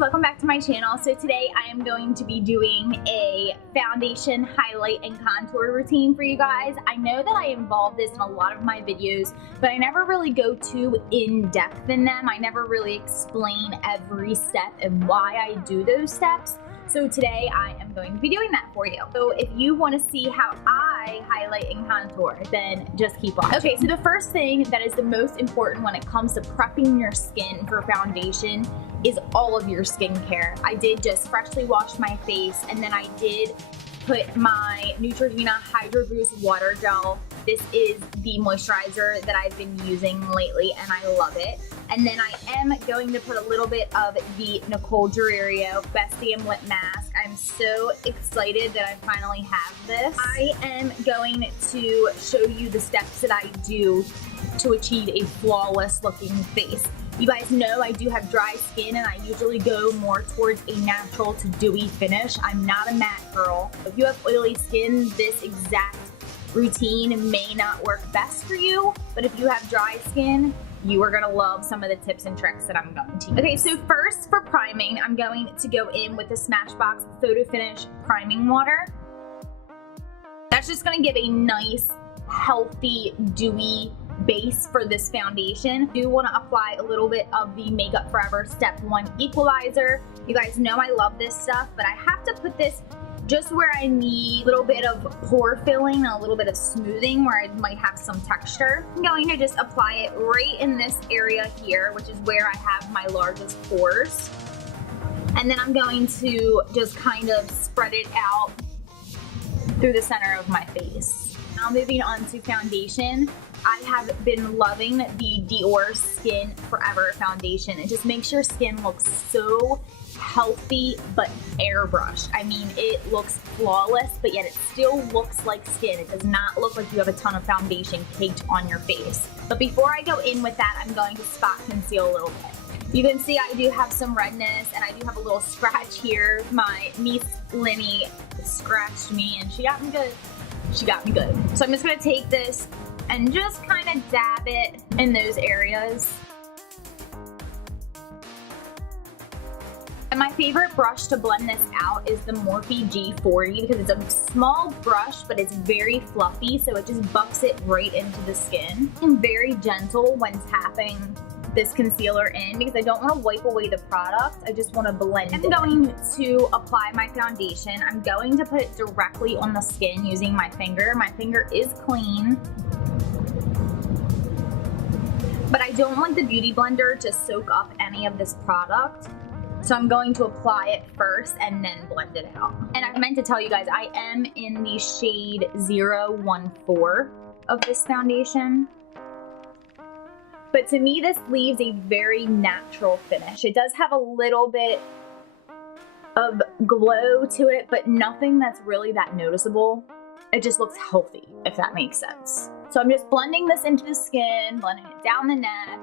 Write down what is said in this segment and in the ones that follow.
welcome back to my channel. So today I am going to be doing a foundation highlight and contour routine for you guys. I know that I involve this in a lot of my videos, but I never really go too in depth in them. I never really explain every step and why I do those steps. So today I am going to be doing that for you. So if you want to see how I highlight and contour, then just keep watching. Okay, so the first thing that is the most important when it comes to prepping your skin for foundation is all of your skincare. I did just freshly wash my face, and then I did put my Neutrogena Hydro Boost Water Gel. This is the moisturizer that I've been using lately, and I love it. And then I am going to put a little bit of the Nicole Girerio Best Damn Lip Mask. I'm so excited that I finally have this. I am going to show you the steps that I do to achieve a flawless looking face. You guys know I do have dry skin, and I usually go more towards a natural to dewy finish. I'm not a matte girl. If you have oily skin, this exact routine may not work best for you, but if you have dry skin, you are gonna love some of the tips and tricks that I'm going to use. Okay, so first for priming, I'm going to go in with the Smashbox Photo Finish Priming Water. That's just gonna give a nice, healthy, dewy base for this foundation. You want to apply a little bit of the Makeup Forever Step 1 Equalizer. You guys know I love this stuff, but I have to put this just where I need a little bit of pore filling and a little bit of smoothing where I might have some texture. I'm going to just apply it right in this area here, which is where I have my largest pores. And then I'm going to just kind of spread it out through the center of my face. Now moving on to foundation. I have been loving the Dior Skin Forever foundation. It just makes your skin look so healthy but airbrushed. I mean, it looks flawless, but yet it still looks like skin. It does not look like you have a ton of foundation caked on your face. But before I go in with that, I'm going to spot conceal a little bit. You can see I do have some redness, and I do have a little scratch here. My niece Linny scratched me, and she got me good. She got me good. So I'm just gonna take this and just kind of dab it in those areas. And my favorite brush to blend this out is the Morphe G40 because it's a small brush, but it's very fluffy, so it just buffs it right into the skin. I'm very gentle when tapping this concealer in because I don't want to wipe away the product. I just want to blend it. I'm going to apply my foundation. I'm going to put it directly on the skin using my finger. My finger is clean, but I don't want the Beauty Blender to soak up any of this product. So I'm going to apply it first and then blend it out. And I meant to tell you guys, I am in the shade 014 of this foundation. But to me, this leaves a very natural finish. It does have a little bit of glow to it, but nothing that's really that noticeable. It just looks healthy, if that makes sense. So I'm just blending this into the skin, blending it down the neck,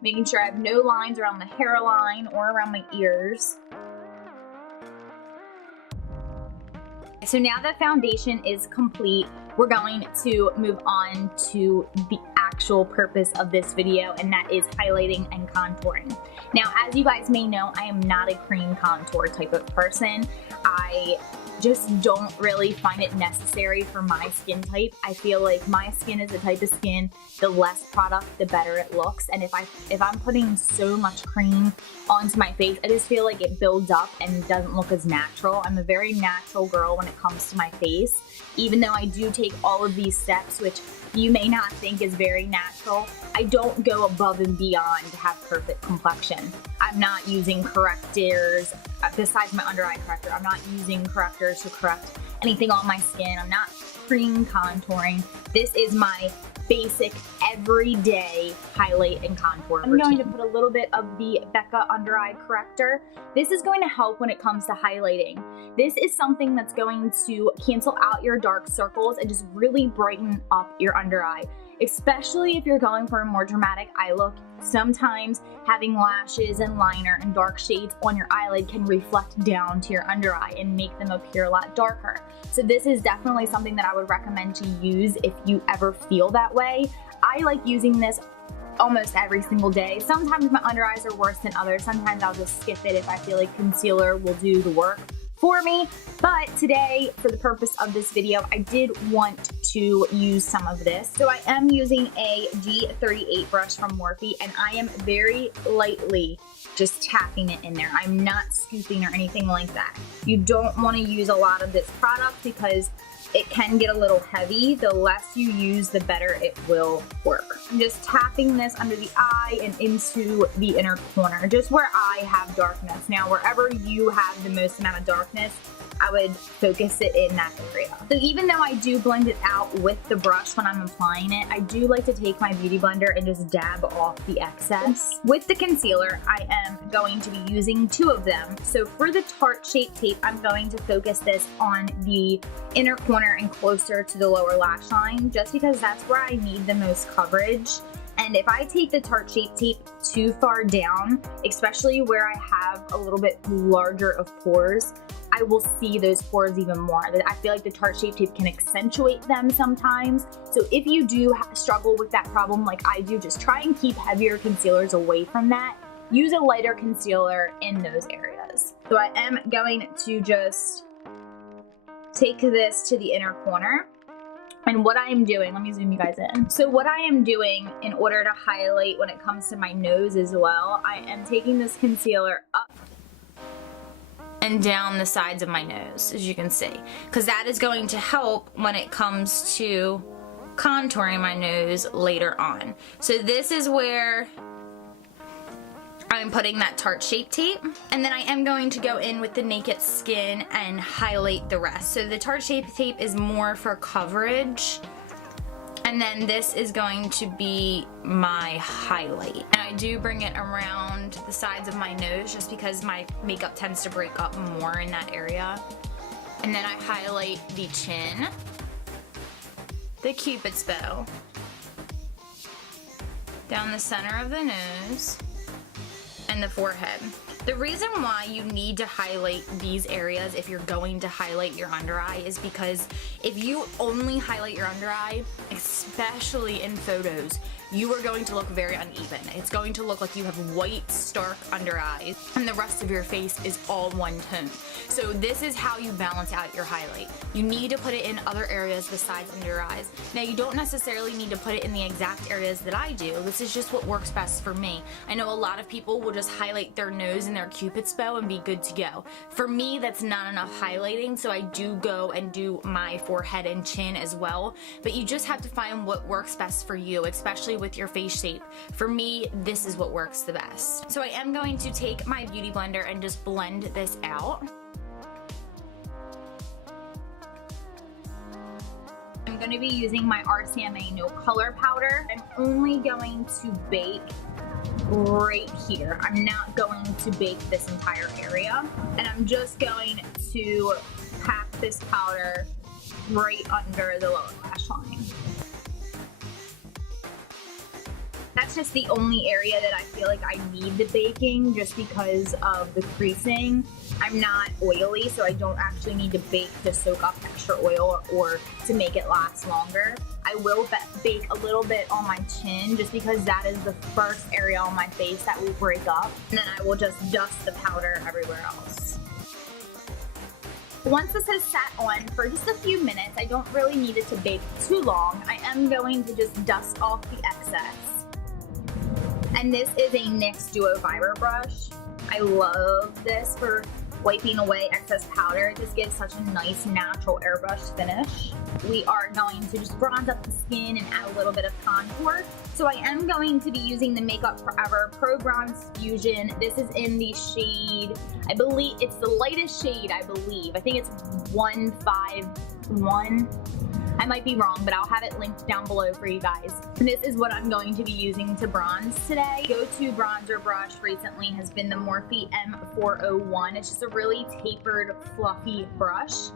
making sure I have no lines around the hairline or around my ears. So now that foundation is complete, we're going to move on to the actual purpose of this video, and that is highlighting and contouring. Now, as you guys may know, I am not a cream contour type of person. I just don't really find it necessary for my skin type. I feel like my skin is the type of skin, the less product, the better it looks. And if I'm putting so much cream onto my face, I just feel like it builds up and doesn't look as natural. I'm a very natural girl when it comes to my face. Even though I do take all of these steps, which you may not think is very natural, I don't go above and beyond to have perfect complexion. I'm not using correctors, besides my under eye corrector, I'm not using correctors to correct anything on my skin. I'm not cream contouring. This is my basic everyday highlight and contour routine. I'm going to put a little bit of the Becca under eye corrector. This is going to help when it comes to highlighting. This is something that's going to cancel out your dark circles and just really brighten up your under eye. Especially if you're going for a more dramatic eye look, sometimes having lashes and liner and dark shades on your eyelid can reflect down to your under eye and make them appear a lot darker. So this is definitely something that I would recommend to use if you ever feel that way. I like using this almost every single day. Sometimes my under eyes are worse than others. Sometimes I'll just skip it if I feel like concealer will do the work for me. But today, for the purpose of this video, I did want to use some of this. So I am using a G38 brush from Morphe, and I am very lightly just tapping it in there. I'm not scooping or anything like that. You don't want to use a lot of this product because it can get a little heavy. The less you use, the better it will work. I'm just tapping this under the eye and into the inner corner, just where I have darkness. Now, wherever you have the most amount of darkness, I would focus it in that area. So even though I do blend it out with the brush when I'm applying it, I do like to take my beauty blender and just dab off the excess. With the concealer, I am going to be using 2 of them. So for the Tarte Shape Tape, I'm going to focus this on the inner corner and closer to the lower lash line, just because that's where I need the most coverage. And if I take the Tarte Shape Tape too far down, especially where I have a little bit larger of pores, I will see those pores even more. I feel like the Tarte Shape Tape can accentuate them sometimes. So if you do struggle with that problem like I do, just try and keep heavier concealers away from that. Use a lighter concealer in those areas. So I am going to just take this to the inner corner. And what I am doing, let me zoom you guys in. So what I am doing in order to highlight when it comes to my nose as well, I am taking this concealer up and down the sides of my nose, as you can see, because that is going to help when it comes to contouring my nose later on. So this is where I'm putting that Tarte Shape Tape, and then I am going to go in with the Naked Skin and highlight the rest. So the Tarte Shape Tape is more for coverage, and then this is going to be my highlight. And I do bring it around the sides of my nose just because my makeup tends to break up more in that area. And then I highlight the chin, the Cupid's bow, down the center of the nose, and the forehead. The reason why you need to highlight these areas if you're going to highlight your under eye is because if you only highlight your under eye, especially in photos, you are going to look very uneven. It's going to look like you have white, stark under eyes, and the rest of your face is all one tone. So this is how you balance out your highlight. You need to put it in other areas besides under your eyes. Now, you don't necessarily need to put it in the exact areas that I do. This is just what works best for me. I know a lot of people will just highlight their nose and their Cupid's bow and be good to go. For me, that's not enough highlighting, so I do go and do my forehead and chin as well. But you just have to find what works best for you, especially with your face shape. For me, this is what works the best. So I am going to take my beauty blender and just blend this out. I'm going to be using my RCMA No Color Powder. I'm only going to bake right here. I'm not going to bake this entire area. And I'm just going to pack this powder right under the lower lash line. That's just the only area that I feel like I need the baking just because of the creasing. I'm not oily, so I don't actually need to bake to soak up extra oil or to make it last longer. I will bake a little bit on my chin just because that is the first area on my face that will break up. And then I will just dust the powder everywhere else. Once this has sat on for just a few minutes, I don't really need it to bake too long. I am going to just dust off the excess. And this is a NYX Duo Fiber brush. I love this for wiping away excess powder. It just gives such a nice natural airbrush finish. We are going to just bronze up the skin and add a little bit of contour. So I am going to be using the Makeup Forever Pro Bronze Fusion. This is in the shade, I believe, it's the lightest shade, I believe. I think it's 151. I might be wrong, but I'll have it linked down below for you guys. And this is what I'm going to be using to bronze today. Go-to bronzer brush recently has been the Morphe M401. It's just a really tapered, fluffy brush.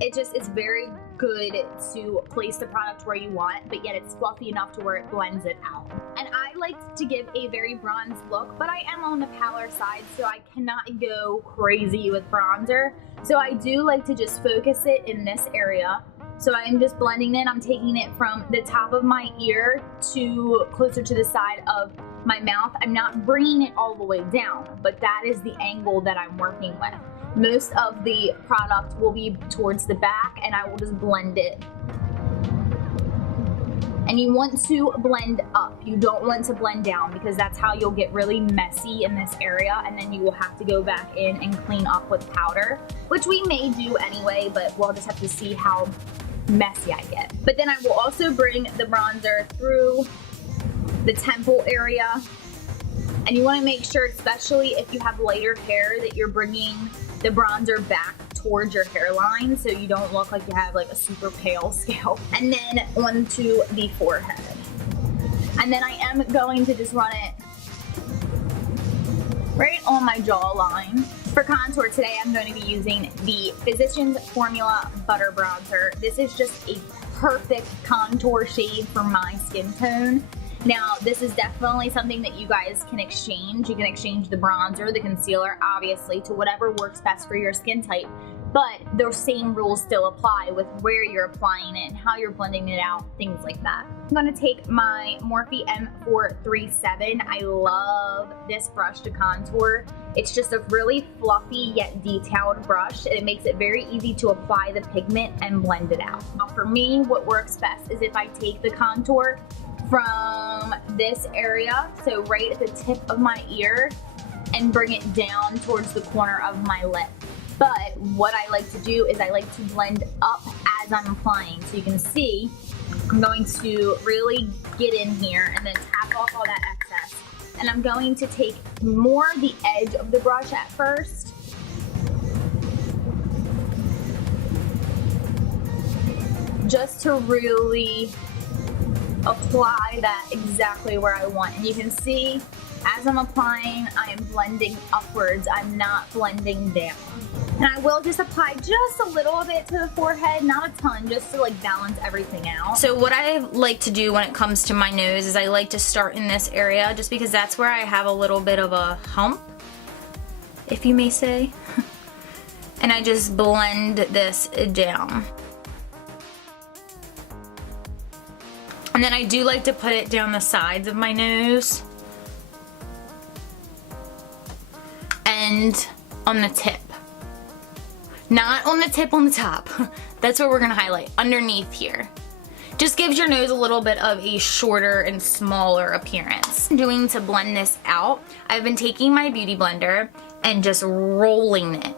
It's very good to place the product where you want, but yet it's fluffy enough to where it blends it out. And I like to give a very bronze look, but I am on the paler side, so I cannot go crazy with bronzer. So I do like to just focus it in this area, So I'm just blending it. I'm taking it from the top of my ear to closer to the side of my mouth. I'm not bringing it all the way down, but that is the angle that I'm working with. Most of the product will be towards the back, and I will just blend it. And you want to blend up. You don't want to blend down, because that's how you'll get really messy in this area, and then you will have to go back in and clean up with powder, which we may do anyway, but we'll just have to see how messy I get. But then I will also bring the bronzer through the temple area, and you want to make sure, especially if you have lighter hair, that you're bringing the bronzer back towards your hairline so you don't look like you have like a super pale scalp. And then onto the forehead. And then I am going to just run it right on my jawline. For contour today, I'm going to be using the Physicians Formula Butter Bronzer. This is just a perfect contour shade for my skin tone. Now, this is definitely something that you guys can exchange. You can exchange the bronzer, the concealer, obviously, to whatever works best for your skin type. But those same rules still apply with where you're applying it and how you're blending it out, things like that. I'm gonna take my Morphe M437. I love this brush to contour. It's just a really fluffy yet detailed brush. It makes it very easy to apply the pigment and blend it out. Now, for me, what works best is if I take the contour from this area, so right at the tip of my ear, and bring it down towards the corner of my lip. But what I like to do is I like to blend up as I'm applying. So you can see I'm going to really get in here and then tap off all that excess. And I'm going to take more the edge of the brush at first. Just to really apply that exactly where I want. And you can see as I'm applying, I am blending upwards. I'm not blending down. And I will just apply just a little bit to the forehead, not a ton, just to like balance everything out. So what I like to do when it comes to my nose is I like to start in this area just because that's where I have a little bit of a hump, if you may say. And I just blend this down. And then I do like to put it down the sides of my nose and on the tip. Not on the tip on the top. That's what we're gonna highlight, underneath here. Just gives your nose a little bit of a shorter and smaller appearance. I'm doing to blend this out, I've been taking my beauty blender and just rolling it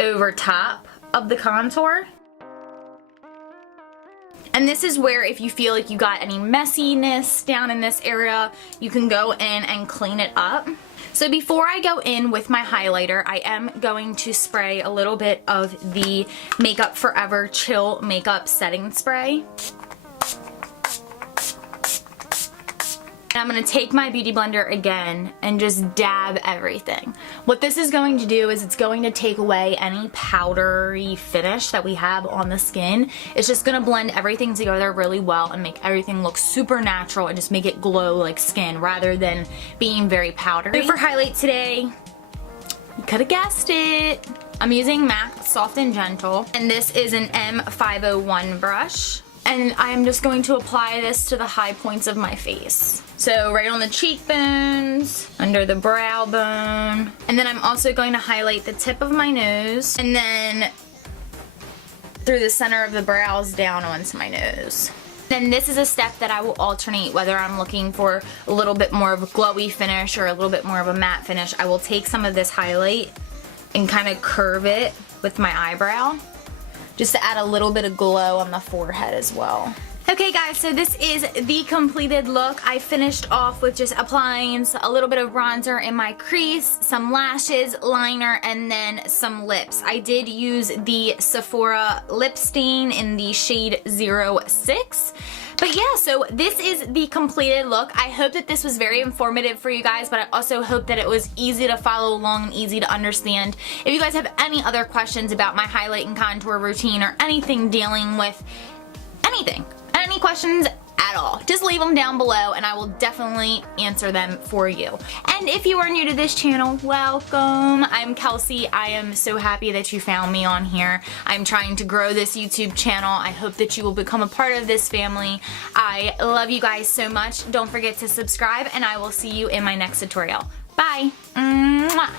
over top of the contour. And this is where if you feel like you got any messiness down in this area, you can go in and clean it up. So before I go in with my highlighter, I am going to spray a little bit of the Makeup Forever Chill Makeup Setting Spray. And I'm going to take my beauty blender again and just dab everything. What this is going to do is it's going to take away any powdery finish that we have on the skin. It's just going to blend everything together really well and make everything look super natural and just make it glow like skin rather than being very powdery. For highlight today, you could have guessed it, I'm using MAC Soft and Gentle, and this is an M501 brush. And I'm just going to apply this to the high points of my face. So right on the cheekbones, under the brow bone, and then I'm also going to highlight the tip of my nose, and then through the center of the brows down onto my nose. Then this is a step that I will alternate whether I'm looking for a little bit more of a glowy finish or a little bit more of a matte finish. I will take some of this highlight and kind of curve it with my eyebrow, just to add a little bit of glow on the forehead as well. Okay guys, so this is the completed look. I finished off with just applying a little bit of bronzer in my crease, some lashes, liner, and then some lips. I did use the Sephora lip stain in the shade 06. But yeah, so this is the completed look. I hope that this was very informative for you guys, but I also hope that it was easy to follow along and easy to understand. If you guys have any other questions about my highlight and contour routine or anything dealing with anything, any questions, at all, just leave them down below and I will definitely answer them for you. And if you are new to this channel, welcome. I'm Kelsey. I am so happy that you found me on here. I'm trying to grow this YouTube channel. I hope that you will become a part of this family. I love you guys so much. Don't forget to subscribe and I will see you in my next tutorial. Bye. Mwah.